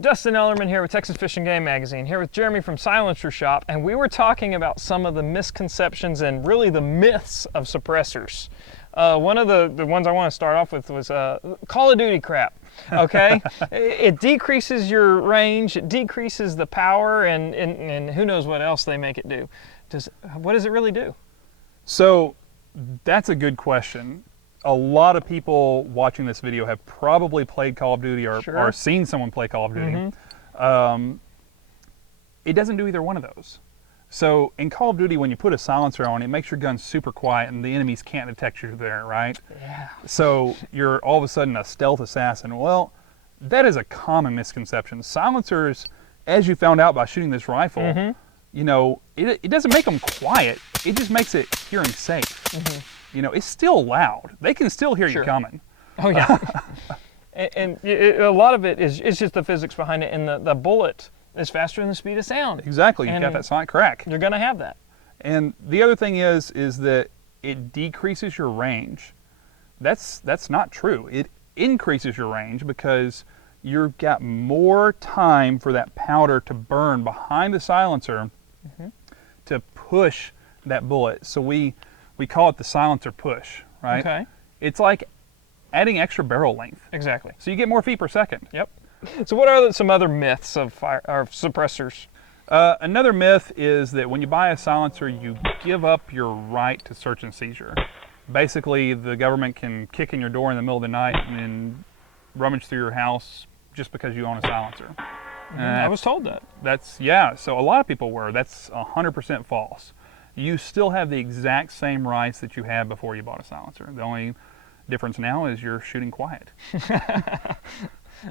Dustin Ellerman here with Texas Fish and Game Magazine, here with Jeremy from Silencer Shop, and we were talking about some of the misconceptions and really the myths of suppressors. One of the ones I want to start off with was Call of Duty crap, okay? It decreases your range, it decreases the power, and who knows what else they make it do. What does it really do? So That's a good question. A lot of people watching this video have probably played Call of Duty or seen someone play Call of Duty. It doesn't do either one of those. So in Call of Duty, when you put a silencer on, it makes your gun super quiet and the enemies can't detect you there, right? Yeah. So you're all of a sudden a stealth assassin. Well, that is a common misconception. Silencers, as you found out by shooting this rifle, you know, it doesn't make them quiet. It just makes it hearing safe. You know, it's still loud. They can still hear you coming. Oh yeah. A lot of it is just the physics behind it, and the bullet is faster than the speed of sound. Exactly. You've got that sonic crack. You're going to have that. And the other thing is that it decreases your range. That's not true. It increases your range because you've got more time for that powder to burn behind the silencer to push that bullet. So we call it the silencer push, right? Okay. It's like adding extra barrel length. Exactly. So you get more feet per second. Yep. So what are some other myths of suppressors? Another myth is that when you buy a silencer, you give up your right to search and seizure. Basically, the government can kick in your door in the middle of the night and rummage through your house just because you own a silencer. I was told that. So a lot of people were. That's 100% false. You still have the exact same rights that you had before you bought a silencer. The only difference now is you're shooting quiet.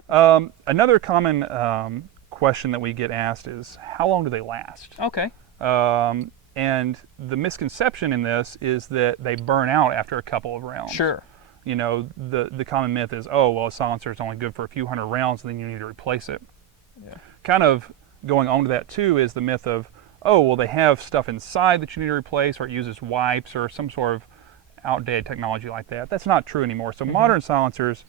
Another common question that we get asked is, how long do they last? Okay. And the misconception in this is that they burn out after a couple of rounds. Sure. You know, the common myth is, oh, well, a silencer is only good for a few hundred rounds, and then you need to replace it. Yeah. Kind of going on to that too is the myth of, oh, well, they have stuff inside that you need to replace, or it uses wipes or some sort of outdated technology like that. That's not true anymore. So modern silencers,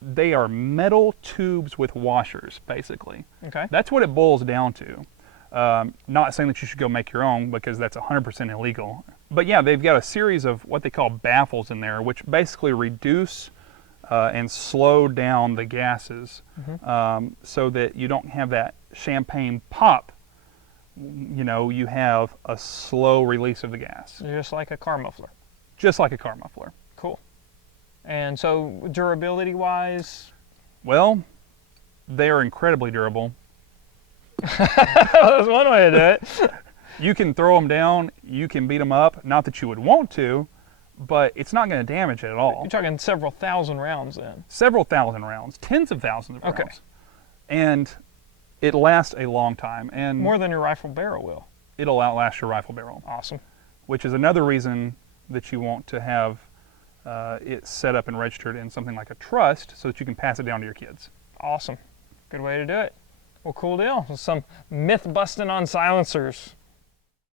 they are metal tubes with washers, basically. Okay. That's what it boils down to. Not saying that you should go make your own, because that's 100% illegal. But yeah, they've got a series of what they call baffles in there, which basically reduce and slow down the gases so that you don't have that champagne pop. You know, you have a slow release of the gas. Just like a car muffler. Just like a car muffler. Cool. And so durability-wise? Well, they are incredibly durable. That's one way to do it. You can throw them down, you can beat them up. Not that you would want to, but it's not going to damage it at all. You're talking several thousand rounds then. Several thousand rounds, tens of thousands of rounds. Okay. And it lasts a long time. And more than your rifle barrel will. It'll outlast your rifle barrel. Awesome. Which is another reason that you want to have it set up and registered in something like a trust so that you can pass it down to your kids. Awesome. Good way to do it. Well, cool deal. Some myth busting on silencers.